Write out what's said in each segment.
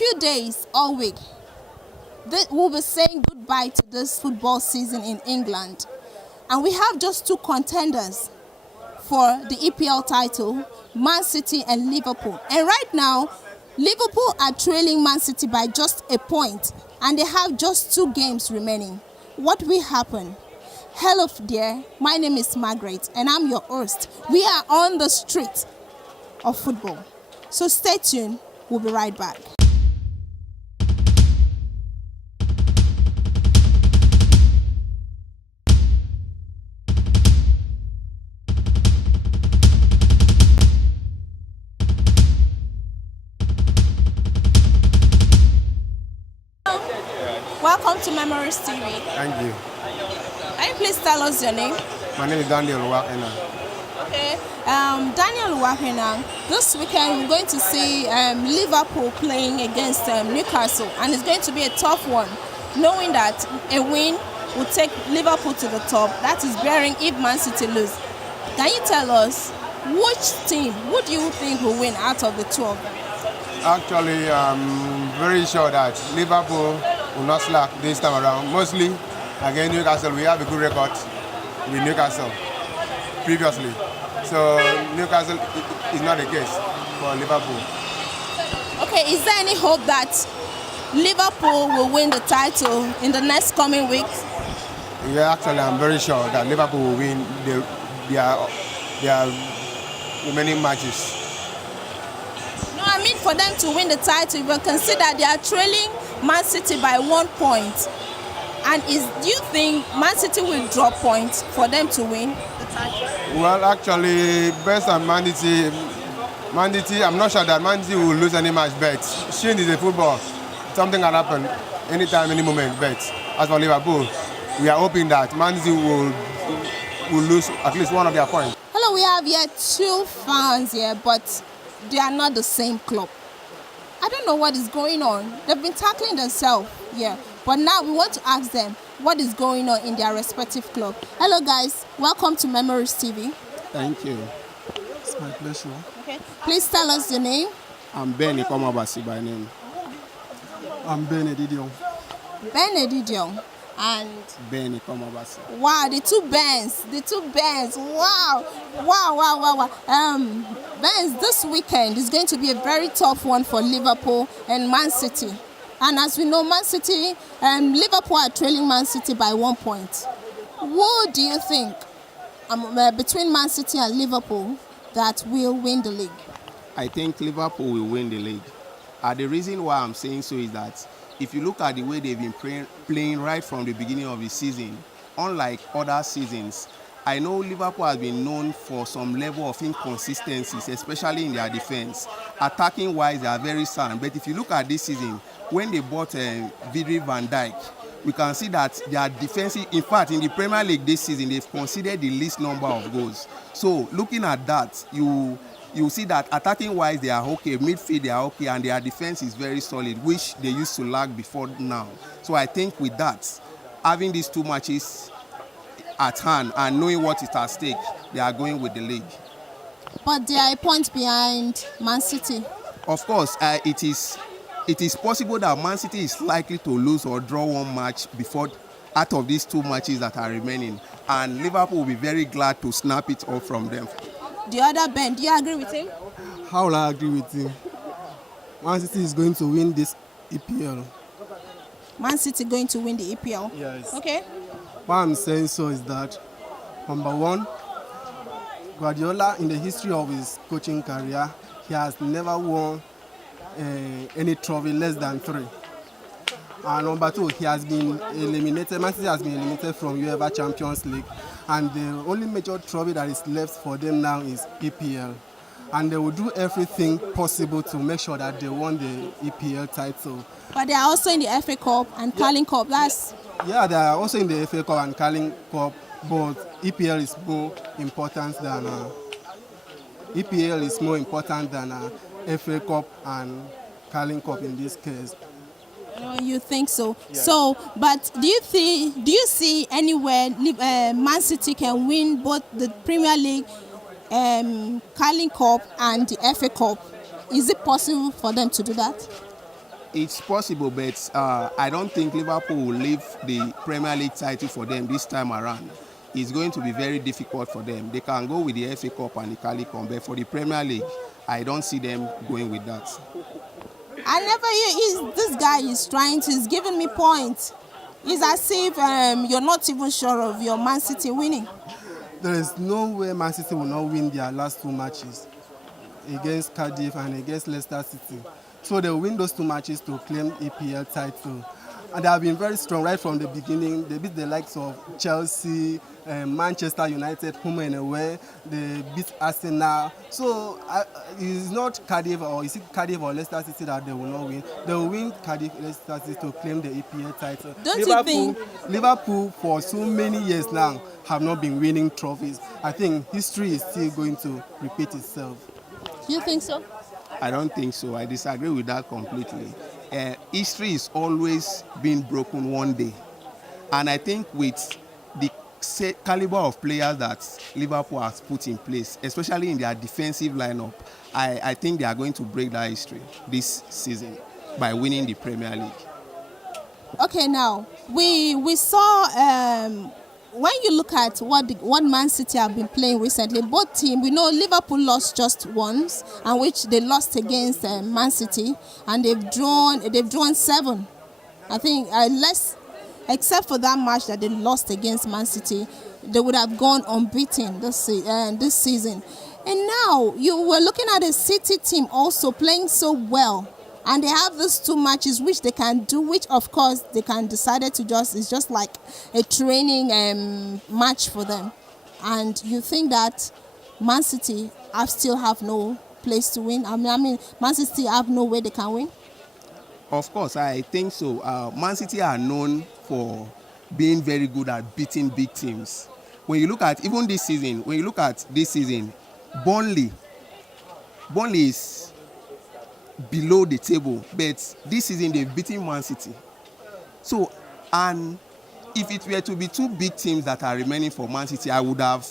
few days, all week, we'll be saying goodbye to this football season in England. And we have just two contenders for the EPL title, Man City and Liverpool. And right now, Liverpool are trailing Man City by just a point, and they have just 2 games remaining. What will happen? Hello there, my name is Margaret, and I'm your host. We are on the street of football. So stay tuned, we'll be right back. Welcome to Memories TV. Thank you. Can you please tell us your name? My name is Daniel Wakena. Okay. Daniel Wakena, this weekend we're going to see Liverpool playing against Newcastle, and it's going to be a tough one, knowing that a win will take Liverpool to the top. That is bearing if Man City lose. Can you tell us which team, who do you think will win out of the 2 of them? Actually, I'm very sure that Liverpool will not slack this time around. Mostly against Newcastle, we have a good record with Newcastle previously. So Newcastle is not the case for Liverpool. Okay, is there any hope that Liverpool will win the title in the next coming weeks? Yeah, actually, I'm very sure that Liverpool will win their remaining matches. No, I mean for them to win the title, but consider they are trailing Man City by 1 point. And do you think Man City will drop points for them to win the title? Well, actually, based on Man City, I'm not sure that Man City will lose any match, but Shin is a football. Something can happen anytime, any moment, but as for Liverpool, we are hoping that Man City will lose at least one of their points. Hello, we have here 2 fans here, but they are not the same club. I don't know what is going on. They've been tackling themselves here. But now we want to ask them what is going on in their respective club. Hello guys, welcome to Memories TV. Thank you. It's my pleasure. Okay. Please tell us your name. I'm Benny Komabasi by name. I'm Benny Didion. Benedidion. And Benny Komabasi. wow, the two Bens. Wow. Bens, this weekend is going to be a very tough one for Liverpool and Man City. And as we know, Man City and Liverpool are trailing Man City by 1 point. Who do you think between Man City and Liverpool that will win the league? I think Liverpool will win the league. The reason why I'm saying so is that if you look at the way they've been playing right from the beginning of the season, unlike other seasons, I know Liverpool has been known for some level of inconsistencies, especially in their defense. Attacking wise, they are very sound. But if you look at this season, when they bought Virgil van Dijk, we can see that their defensive, in fact, in the Premier League this season, they've conceded the least number of goals. So looking at that, you see that attacking wise, they are okay, midfield, they are okay, and their defense is very solid, which they used to lack before now. So I think with that, having these 2 matches at hand and knowing what is at stake, they are going with the league. But they are a point behind Man City. Of course, it is possible that Man City is likely to lose or draw 1 match before out of these 2 matches that are remaining, and Liverpool will be very glad to snap it off from them. The other Ben, do you agree with him? How will I agree with him? Man City is going to win this EPL. Man City going to win the EPL? Yes. Okay. Why I'm saying so is that, number one, Guardiola, in the history of his coaching career, he has never won any trophy less than 3. And number 2, he has been eliminated. Man City has been eliminated from UEFA Champions League, and the only major trophy that is left for them now is EPL. And they will do everything possible to make sure that they won the EPL title. But they are also in the FA Cup and Carling Cup. Yeah, they are also in the FA Cup and Carling Cup, but EPL is more important than FA Cup and Carling Cup in this case. You think so? Yeah. So, but do you see anywhere Man City can win both the Premier League, Carling Cup and the FA Cup? Is it possible for them to do that? It's possible, but I don't think Liverpool will leave the Premier League title for them this time around. It's going to be very difficult for them. They can go with the FA Cup and the Cali Cup, but for the Premier League, I don't see them going with that. I never hear this guy is trying to, he's giving me points. It's as if you're not even sure of your Man City winning. There is no way Man City will not win their last 2 matches against Cardiff and against Leicester City. So they will win those 2 matches to claim EPL title. And they have been very strong right from the beginning. They beat the likes of Chelsea, Manchester United, home and away. They beat Arsenal. So it's not Cardiff or is it Cardiff or Leicester City that they will not win. They will win Cardiff, Leicester City to claim the EPL title. Liverpool for so many years now have not been winning trophies. I think history is still going to repeat itself. You think so? I don't think so. I disagree with that completely. History is always being broken one day. And I think with the caliber of players that Liverpool has put in place, especially in their defensive lineup, I think they are going to break that history this season by winning the Premier League. Okay, now, we saw... when you look at what Man City have been playing recently, both teams, we know Liverpool lost just once, and which they lost against Man City, and they've drawn 7. I think except for that match that they lost against Man City, they would have gone unbeaten this season. And now you were looking at a City team also playing so well. And they have these 2 matches which they can do, which of course they can decide to it's just like a training match for them. And you think that Man City still have no place to win? I mean, Man City have no way they can win? Of course, I think so. Man City are known for being very good at beating big teams. When you look at even this season, Burnley is below the table, but this season they've beaten Man City. So, and if it were to be 2 big teams that are remaining for Man City, I would have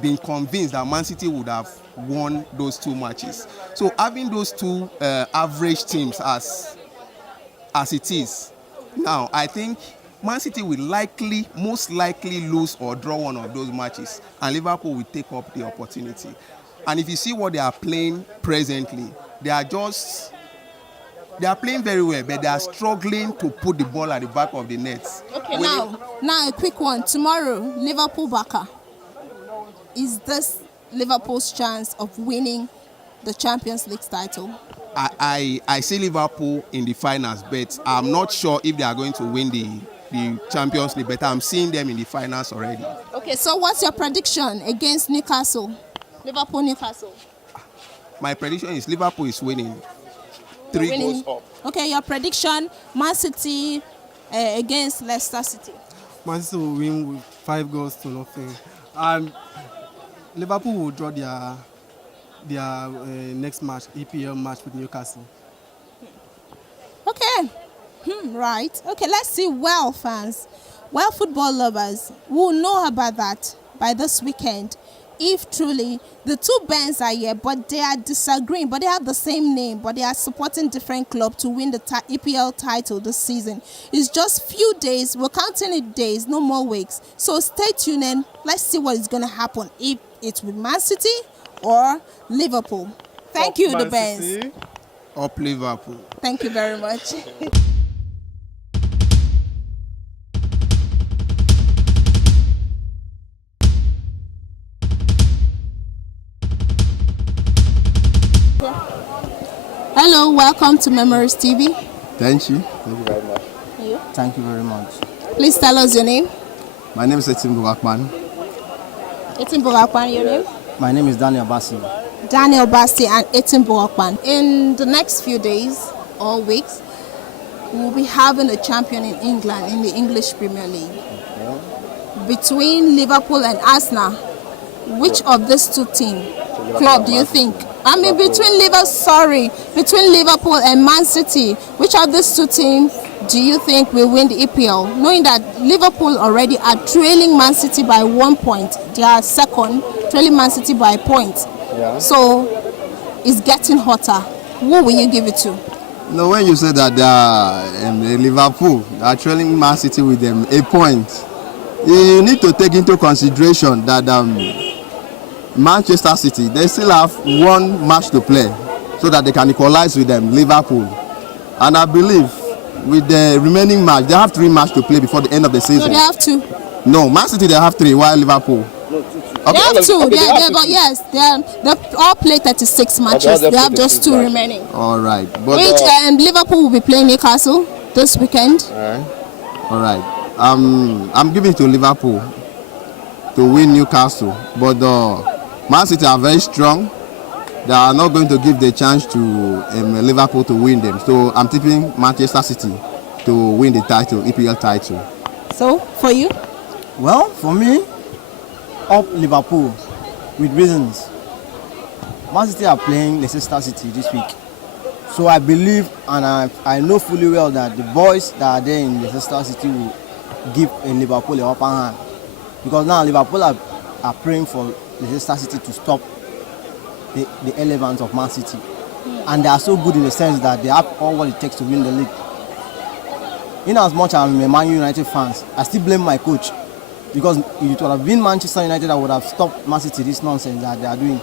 been convinced that Man City would have won those 2 matches. So having those 2 average teams as it is now, I think Man City will most likely lose or draw one of those matches, and Liverpool will take up the opportunity. And if you see what they are playing presently, they are playing very well, but they are struggling to put the ball at the back of the net. Okay, now a quick one. Tomorrow, Liverpool-Barca. Is this Liverpool's chance of winning the Champions League title? I see Liverpool in the finals, but I'm not sure if they are going to win the Champions League, but I'm seeing them in the finals already. Okay, so what's your prediction against Newcastle? Liverpool-Newcastle. My prediction is Liverpool is winning. 3 goals up. Okay, your prediction, Man City against Leicester City. Man City will win with 5 goals to nothing. And Liverpool will draw their next match, EPL match with Newcastle. Okay, right. Okay, let's see. Well, fans, football lovers will know about that by this weekend. If truly the 2 bands are here, but they are disagreeing, but they have the same name, but they are supporting different clubs to win the EPL title this season. It's just few days. We're counting it days, no more weeks. So stay tuned and let's see what is going to happen. If it's with Man City or Liverpool. Thank you, the bands. Up Liverpool. Thank you very much. Hello, welcome to Memories TV. Thank you. Thank you very much. You? Thank you very much. Please tell us your name. My name is Etim Burakman. Etim Burakman, your name? My name is Daniel Bassi. Daniel Bassi and Etim Burakman. In the next few days or weeks, we'll be having a champion in England in the English Premier League. Okay. Between Liverpool and Arsenal, which of these 2 clubs do you think? I mean, between Liverpool and Man City, which of these 2 teams do you think will win the EPL? Knowing that Liverpool already are trailing Man City by 1 point. They are second, trailing Man City by a point. Yeah. So it's getting hotter. Who will you give it to? No, when you say that Liverpool are trailing Man City with them a point, you need to take into consideration that Manchester City, they still have one match to play so that they can equalize with them, Liverpool. And I believe with the remaining match, they have 3 matches to play before the end of the season. So they have 2. No, Man City they have 3, while Liverpool. They have 2. But yes, they all play 36 matches. They have just 2 remaining. All right. But, Which Liverpool will be playing Newcastle this weekend. all right. I'm giving it to Liverpool to win Newcastle, but Man City are very strong. They are not going to give the chance to Liverpool to win them. So I'm tipping Manchester City to win the title, EPL title. So for you? Well, for me, up Liverpool with reasons. Man City are playing Leicester City this week. So I believe and I know fully well that the boys that are there in Leicester City will give Liverpool a upper hand. Because now Liverpool are praying for Leicester City to stop the elements of Man City. And they are so good in the sense that they have all what it takes to win the league. In as much as I'm a Man United fan, I still blame my coach. Because if it would have been Manchester United, I would have stopped Man City this nonsense that they are doing.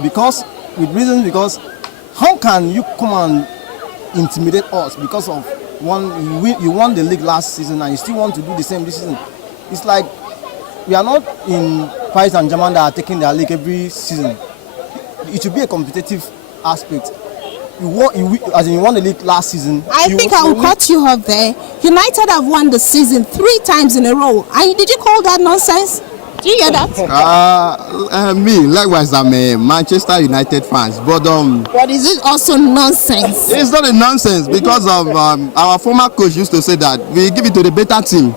Because how can you come and intimidate us because of you won the league last season and you still want to do the same this season? It's like we are not in Paris Saint-Germain that are taking their league every season. It should be a competitive aspect. You won the league last season. I think I will cut you off there. United have won the season 3 times in a row. And did you call that nonsense? Do you hear that? Me, likewise, I'm a Manchester United fans, but But is it also nonsense? it's not a nonsense because of our former coach used to say that we give it to the better team.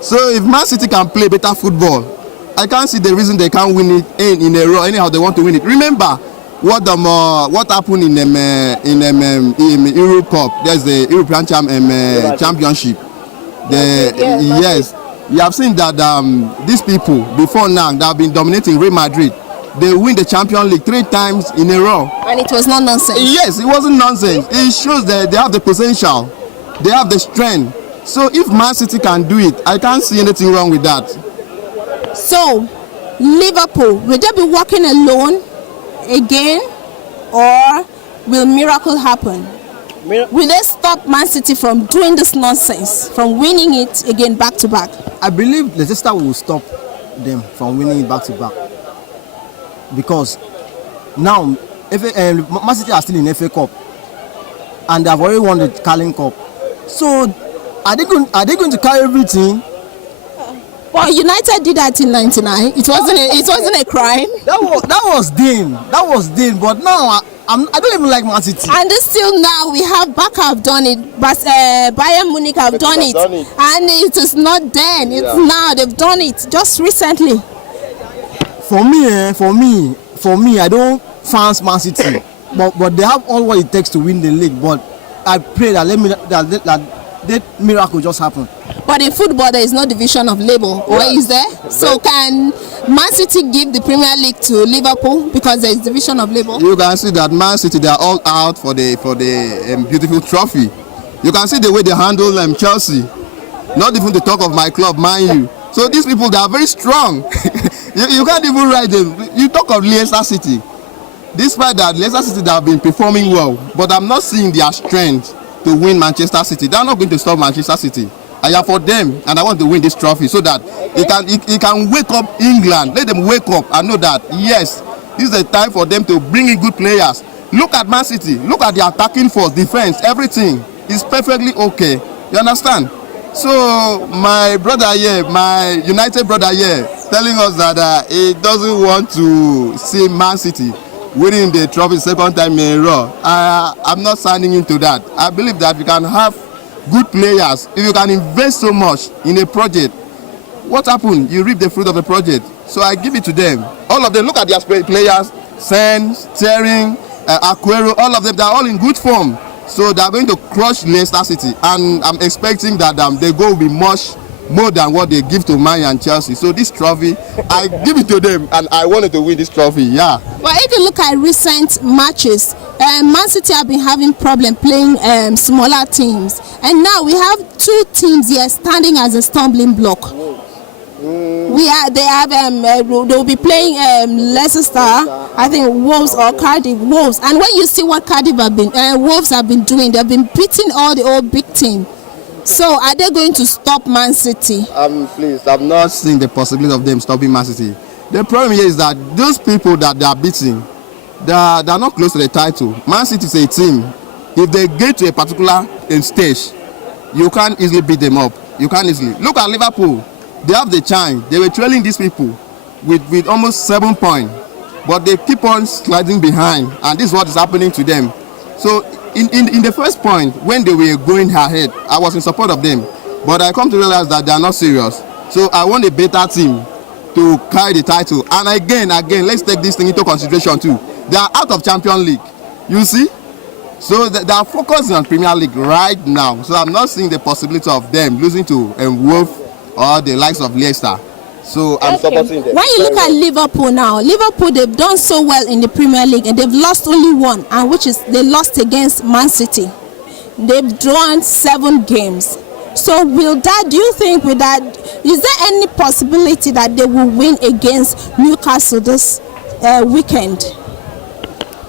So if Man City can play better football, I can't see the reason they can't win it in a row. Anyhow, they want to win it. Remember what happened in Europe Cup? There's the European Championship. Yes, you have seen that these people before now that have been dominating Real Madrid, they win the Champions League 3 times in a row. And it was not nonsense. Yes, it wasn't nonsense. It shows that they have the potential, they have the strength. So if Man City can do it, I can't see anything wrong with that. So, Liverpool, will they be walking alone again, or will miracle happen? Will they stop Man City from doing this nonsense, from winning it again back to back? I believe Leicester will stop them from winning it back to back. Because now Man City are still in FA Cup and they have already won the Carling Cup. So are they going to carry everything? Well, United did that in '99. It wasn't a crime. That was then. But now I don't even like Man City. And still now we have Barca have done it, but Bayern Munich have done it, and it is not then. It's now they've done it just recently. For me, I don't fans Man City, but they have all what it takes to win the league. But I pray that that miracle just happen. But in football, there is no division of labor, or is there? So can Man City give the Premier League to Liverpool because there is division of labor? You can see that Man City, they are all out for the beautiful trophy. You can see the way they handle Chelsea. Not even to talk of my club, Man U. So these people, they are very strong. you can't even write them. You talk of Leicester City. Despite that, Leicester City, they have been performing well, but I'm not seeing their strength to win Manchester City. They are not going to stop Manchester City. I am for them, and I want to win this trophy so that it can wake up England. Let them wake up and know that yes, this is the time for them to bring in good players. Look at Man City. Look at the attacking force, defense, everything is perfectly okay. You understand? So my brother here, my United brother here, telling us that he doesn't want to see Man City winning the trophy second time in a row. I'm not signing into that. I believe that we can have good players. If you can invest so much in a project, what happened? You reap the fruit of the project. So I give it to them. All of them, look at their players, Sen, Sterling, Aguero, all of them, they are all in good form. So they are going to crush Leicester City. And I'm expecting that the goal will be much more than what they give to Man and Chelsea. So this trophy, I give it to them, and I wanted to win this trophy, yeah. But if you look at recent matches, Man City have been having problem playing smaller teams, and now we have two teams here standing as a stumbling block. They will be playing Leicester, I think Wolves or Cardiff. Wolves, and when you see what Wolves have been doing, they've been beating all the old big teams. So are they going to stop Man City? Please, I'm not seeing the possibility of them stopping Man City. The problem here is that those people that they are beating, they are not close to the title. Man City is a team. If they get to a particular stage, you can't easily beat them up. You can't easily. Look at Liverpool. They have the chance. They were trailing these people with almost 7 points, but they keep on sliding behind, and this is what is happening to them. So in the first point, when they were going ahead, I was in support of them, but I come to realize that they are not serious. So I want a better team to carry the title. And again, let's take this thing into consideration too. They are out of Champions League. You see? So they are focusing on Premier League right now. So I'm not seeing the possibility of them losing to Wolves or the likes of Leicester. So I'm supporting them. When you look at Liverpool now, Liverpool, they've done so well in the Premier League, and they've lost only one, and which is they lost against Man City. They've drawn 7 games. So do you think with that, is there any possibility that they will win against Newcastle this weekend?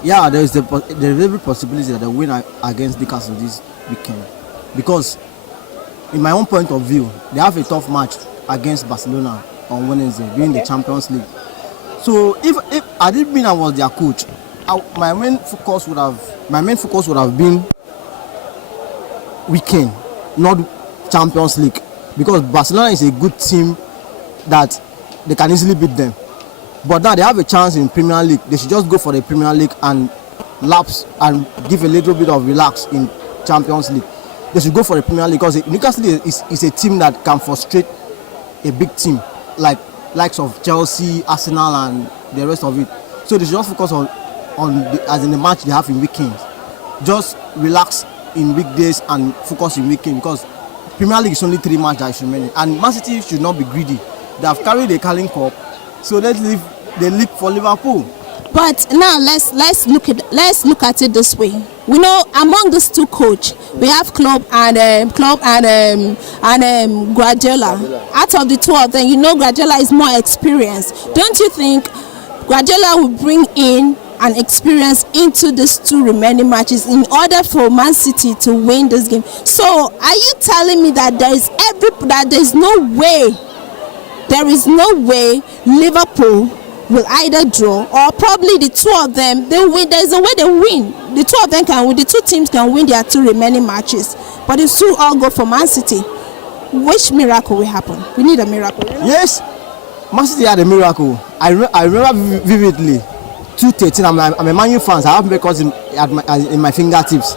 Yeah, there is every possibility that they win against Newcastle this weekend, because in my own point of view, they have a tough match against Barcelona on Wednesday, being the Champions League. So if I didn't mean I was their coach, my main focus would have been weekend, not Champions League, because Barcelona is a good team that they can easily beat them. But now they have a chance in Premier League. They should just go for the Premier League and lapse and give a little bit of relax in Champions League. They should go for the Premier League, because Newcastle is a team that can frustrate a big team like likes of Chelsea, Arsenal, and the rest of it. So they should just focus as in the match they have in weekends. Just relax in weekdays and focus in weekend, because Premier League is only 3 matches that is remaining, and Man City should not be greedy. They have carried the Carling Cup, so let's leave the league for Liverpool. But now let's look at it this way. We know among these two coaches, we have Klopp and Guardiola. Out of the two of them, you know Guardiola is more experienced. Don't you think Guardiola will bring in an experience into these 2 remaining matches in order for Man City to win this game? So are you telling me that there is no way Liverpool will either draw, or probably the 2 of them they win? There's a way they win. The 2 of them can win. The 2 teams can win their 2 remaining matches, but the 2 all go for Man City. Which miracle will happen? We need a miracle. Yes, Man City had a miracle. I remember vividly 2013. I'm a Man U fan. I have records in my fingertips.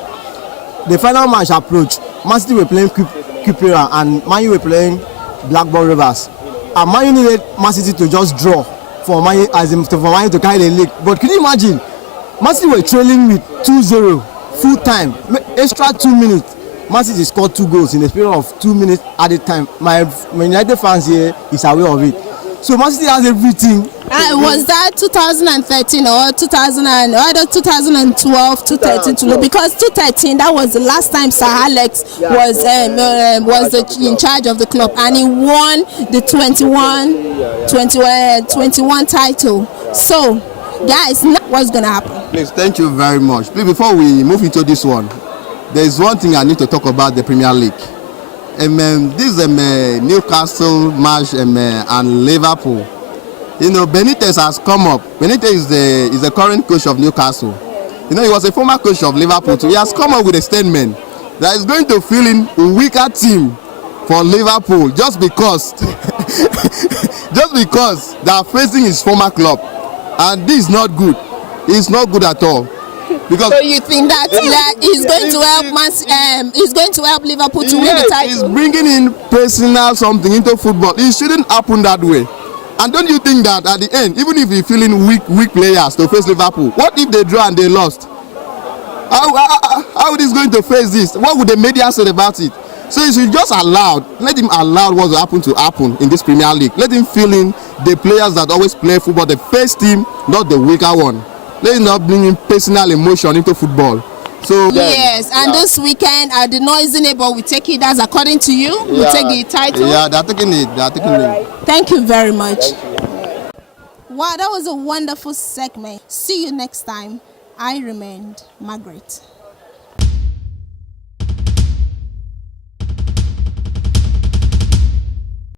The final match approached. Man City were playing Kipira and Man U were playing Blackburn Rovers. And Man U needed Man City to just draw for Man U to carry the league. But can you imagine? Man City were trailing with 2-0 full time, extra 2 minutes. Man City scored 2 goals in the period of 2 minutes at a time. My United fans here is aware of it. So Man City has everything. Was that 2013 or 2012, 2013? Because 2013, that was the last time Sir Alex was in charge of the club, and he won the 21 title. So, guys, what's going to happen? Please, thank you very much. Please, before we move into this one, there is one thing I need to talk about the Premier League. This Newcastle match and Liverpool. You know, Benitez has come up. Benitez is the current coach of Newcastle. You know, he was a former coach of Liverpool too. He has come up with a statement that is going to fill in a weaker team for Liverpool just because they are facing his former club, and this is not good. It's not good at all. Because so you think that he's going to help Liverpool to win the title? He's bringing in personal something into football. It shouldn't happen that way. And don't you think that at the end, even if you're feeling weak players to face Liverpool, what if they draw and they lost? How is going to face this? What would the media say about it? So you should just let him allow what will happen to happen in this Premier League. Let him fill in the players that always play football, the first team, not the weaker one. Let's not bring in personal emotion into football. So Yes, and this weekend, the noisy neighbor will take it as according to you. Will take the title. Yeah, they're taking it. They're taking it. Thank you very much. Wow, that was a wonderful segment. See you next time. I remained Margaret.